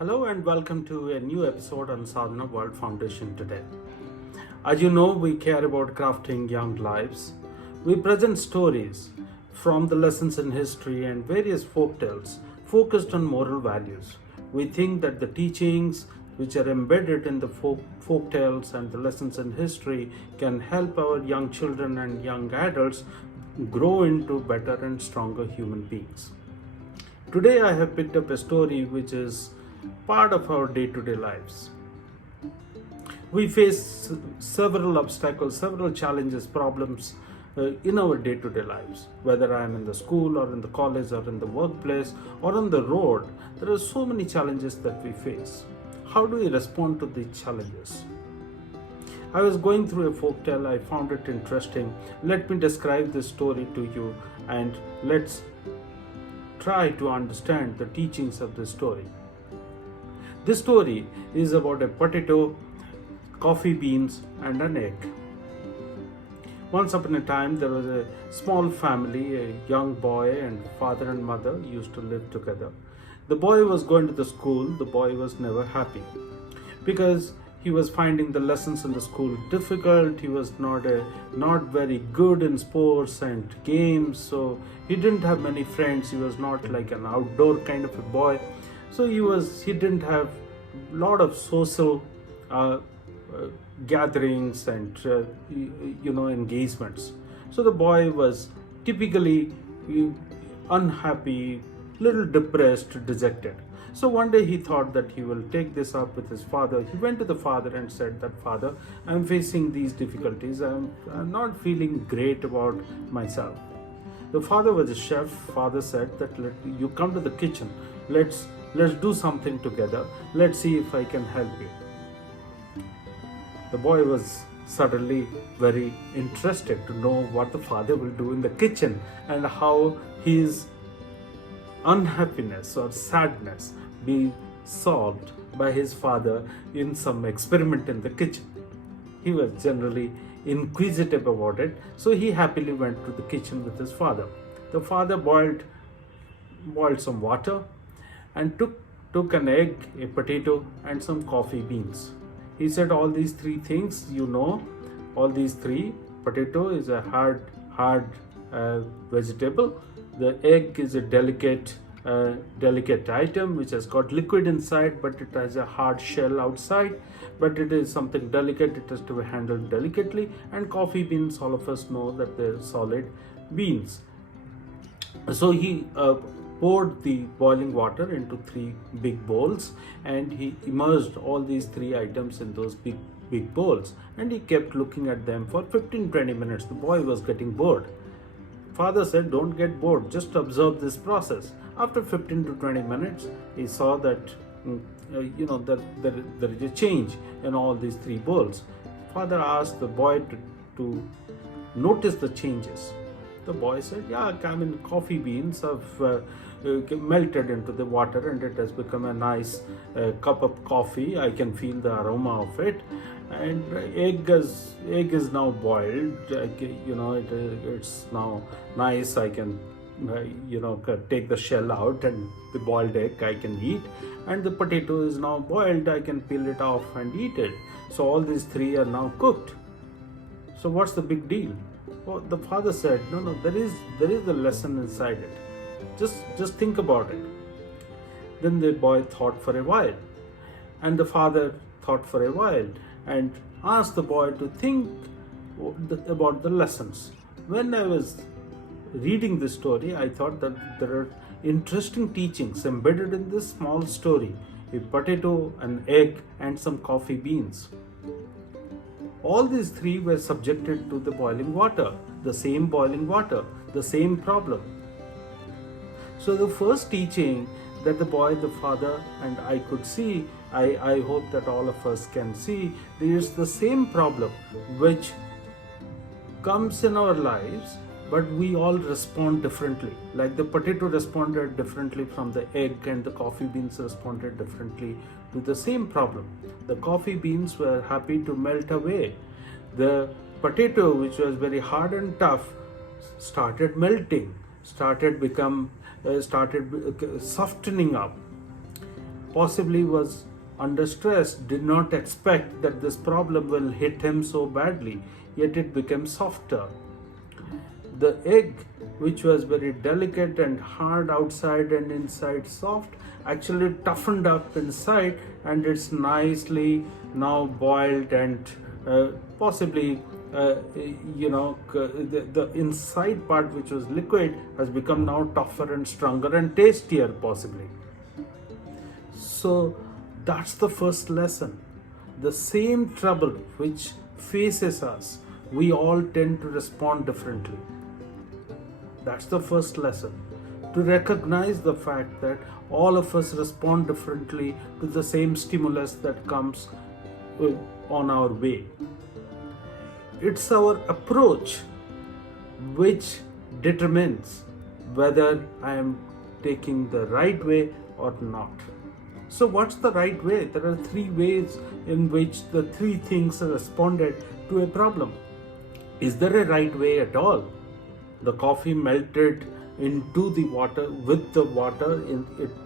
Hello and welcome to a new episode on Sadhana World Foundation today. As you know, we care about crafting young lives. We present stories from the lessons in history and various folk tales focused on moral values. We think that the teachings which are embedded in the folk tales and the lessons in history can help our young children and young adults grow into better and stronger human beings. Today I have picked up a story which is part of our day-to-day lives. We face several obstacles, several challenges, problems in our day-to-day lives. Whether I am in the school or in the college or in the workplace or on the road, there are so many challenges that we face. How do we respond to these challenges? I was going through a folk tale. I found it interesting. Let me describe this story to you and let's try to understand the teachings of this story. This story is about a potato, coffee beans, and an egg. Once upon a time, there was a small family. A young boy and father and mother used to live together. The boy was going to the school. The boy was never happy because he was finding the lessons in the school difficult. He was not very good in sports and games, so he didn't have many friends. He was not like an outdoor kind of a boy, so he didn't have a lot of social gatherings and engagements. So the boy was typically unhappy, little depressed, dejected. So one day he thought that he will take this up with his father. He went to the father and said that, "Father, I'm facing these difficulties. I'm not feeling great about myself." The father was a chef. Father said that, "You come to the kitchen. Let's do something together. Let's see if I can help you." The boy was suddenly very interested to know what the father will do in the kitchen and how his unhappiness or sadness be solved by his father in some experiment in the kitchen. He was generally inquisitive about it, so he happily went to the kitchen with his father. The father boiled some water and took an egg, a potato, and some coffee beans. He said, "All these three things, all these three. Potato is a hard vegetable. The egg is a delicate item which has got liquid inside, but it has a hard shell outside. But it is something delicate. It has to be handled delicately. And coffee beans, all of us know that they're solid beans." So he poured the boiling water into 3 big bowls, and he immersed all these 3 items in those big bowls, and he kept looking at them for 15-20 minutes. The boy was getting bored. Father said, "Don't get bored, just observe this process." After 15 to 20 minutes, he saw that there is a change in all these 3 bowls. Father asked the boy to notice the changes. The boy said, "Yeah, coffee beans have melted into the water and it has become a nice cup of coffee. I can feel the aroma of it. And egg is now boiled. It's now nice. I can take the shell out, and the boiled egg I can eat. And the potato is now boiled. I can peel it off and eat it. So all these 3 are now cooked. So what's the big deal?" Well, the father said, No, there is the lesson inside it. Just think about it." Then the boy thought for a while, and the father thought for a while and asked the boy to think about the lessons. When I was reading this story, I thought that there are interesting teachings embedded in this small story: a potato, an egg, and some coffee beans. All these 3 were subjected to the boiling water, the same boiling water, the same problem. So the first teaching that the boy, the father, and I could see, I hope that all of us can see, there is the same problem which comes in our lives, but we all respond differently. Like the potato responded differently from the egg, and the coffee beans responded differently to the same problem. The coffee beans were happy to melt away. The potato, which was very hard and tough, started melting, started softening up. possibly was under stress, did not expect that this problem will hit him so badly, yet it became softer. The egg, which was very delicate and hard outside and inside soft, actually toughened up inside, and it's nicely now boiled and possibly the inside part, which was liquid, has become now tougher and stronger and tastier possibly. So that's the first lesson. The same trouble which faces us, we all tend to respond differently. That's the first lesson. To recognize the fact that all of us respond differently to the same stimulus that comes on our way. It's our approach which determines whether I am taking the right way or not. So what's the right way? There are three ways in which the three things are responded to a problem. Is there a right way at all? The coffee melted into the water. With the water,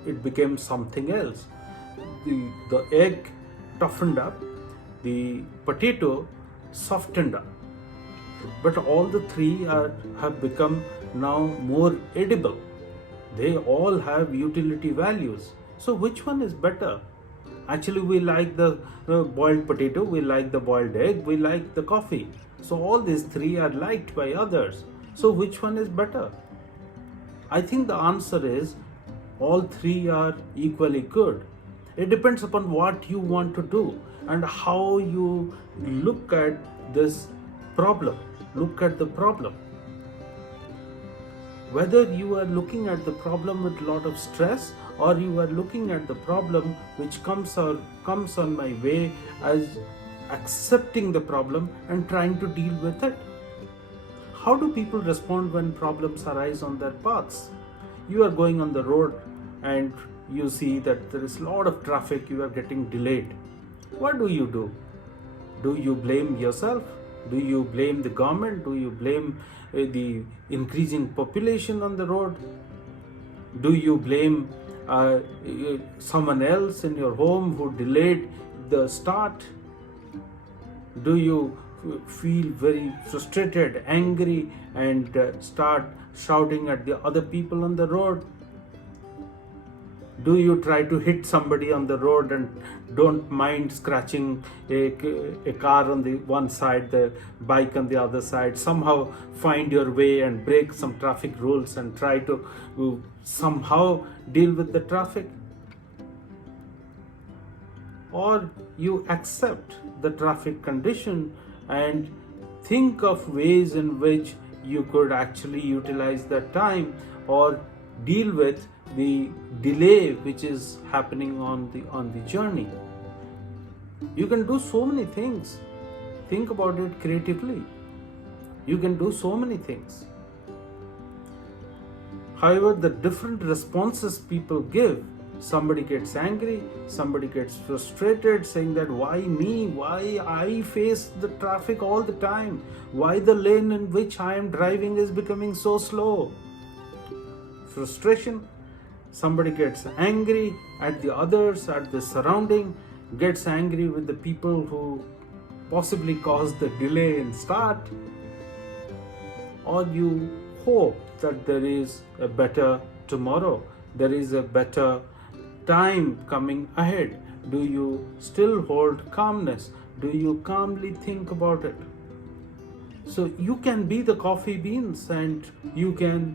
it became something else. The egg toughened up. The potato softened up. But all the three have become now more edible. They all have utility values. So which one is better? Actually, we like the boiled potato, we like the boiled egg, we like the coffee. So all these three are liked by others. So which one is better? I think the answer is all three are equally good. It depends upon what you want to do and how you look at this problem. Look at the problem. Whether you are looking at the problem with a lot of stress, or you are looking at the problem which comes on my way as accepting the problem and trying to deal with it. How do people respond when problems arise on their paths? You are going on the road and you see that there is a lot of traffic, you are getting delayed. What do? Do you blame yourself? Do you blame the government? Do you blame the increasing population on the road? Do you blame someone else in your home who delayed the start? Do you feel very frustrated, angry, and start shouting at the other people on the road? Do you try to hit somebody on the road and don't mind scratching a car on the one side, the bike on the other side, somehow find your way and break some traffic rules and try to somehow deal with the traffic? Or you accept the traffic condition and think of ways in which you could actually utilize that time or deal with the delay which is happening on the journey. You can do so many things. Think about it creatively. You can do so many things. However, the different responses people give, somebody gets angry, somebody gets frustrated, saying that why me? Why I face the traffic all the time? Why the lane in which I am driving is becoming so slow? Frustration. Somebody gets angry at the others, at the surrounding, gets angry with the people who possibly caused the delay in start. Or you hope that there is a better tomorrow, there is a better time coming ahead. Do you still hold calmness? Do you calmly think about it? So you can be the coffee beans and you can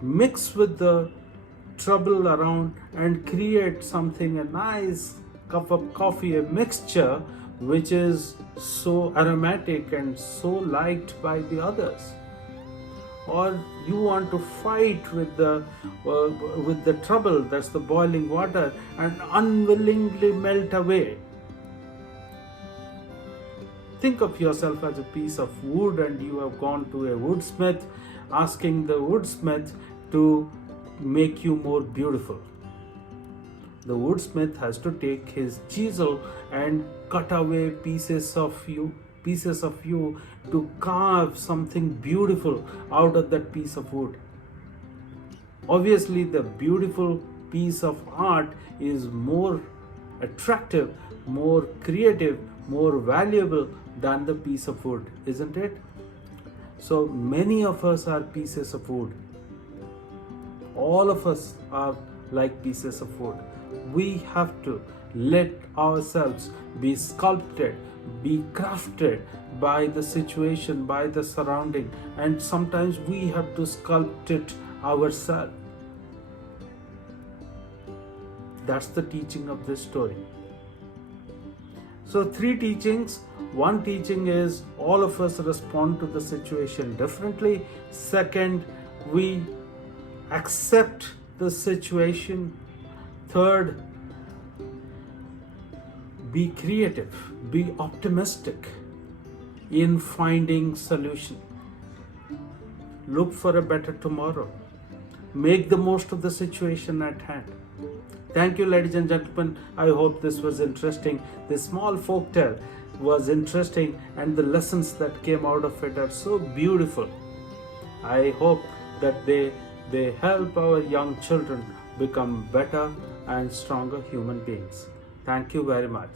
mix with the trouble around and create something, a nice cup of coffee, a mixture which is so aromatic and so liked by the others. Or you want to fight with the trouble, that's the boiling water, and unwillingly melt away. Think of yourself as a piece of wood and you have gone to a woodsmith, asking the woodsmith to make you more beautiful. The woodsmith has to take his chisel and cut away pieces of you to carve something beautiful out of that piece of wood. Obviously, the beautiful piece of art is more attractive, more creative, more valuable than the piece of wood, isn't it? So many of us are pieces of wood. All of us are like pieces of wood. We have to let ourselves be sculpted, be crafted by the situation, by the surrounding, and sometimes we have to sculpt it ourselves. That's the teaching of this story. So, three teachings. One teaching is all of us respond to the situation differently. Second, we accept the situation. Third, be creative, be optimistic in finding solution. Look for a better tomorrow. Make the most of the situation at hand. Thank you, ladies and gentlemen. I hope this was interesting. This small folk tale was interesting, and the lessons that came out of it are so beautiful. I hope that they help our young children become better and stronger human beings. Thank you very much.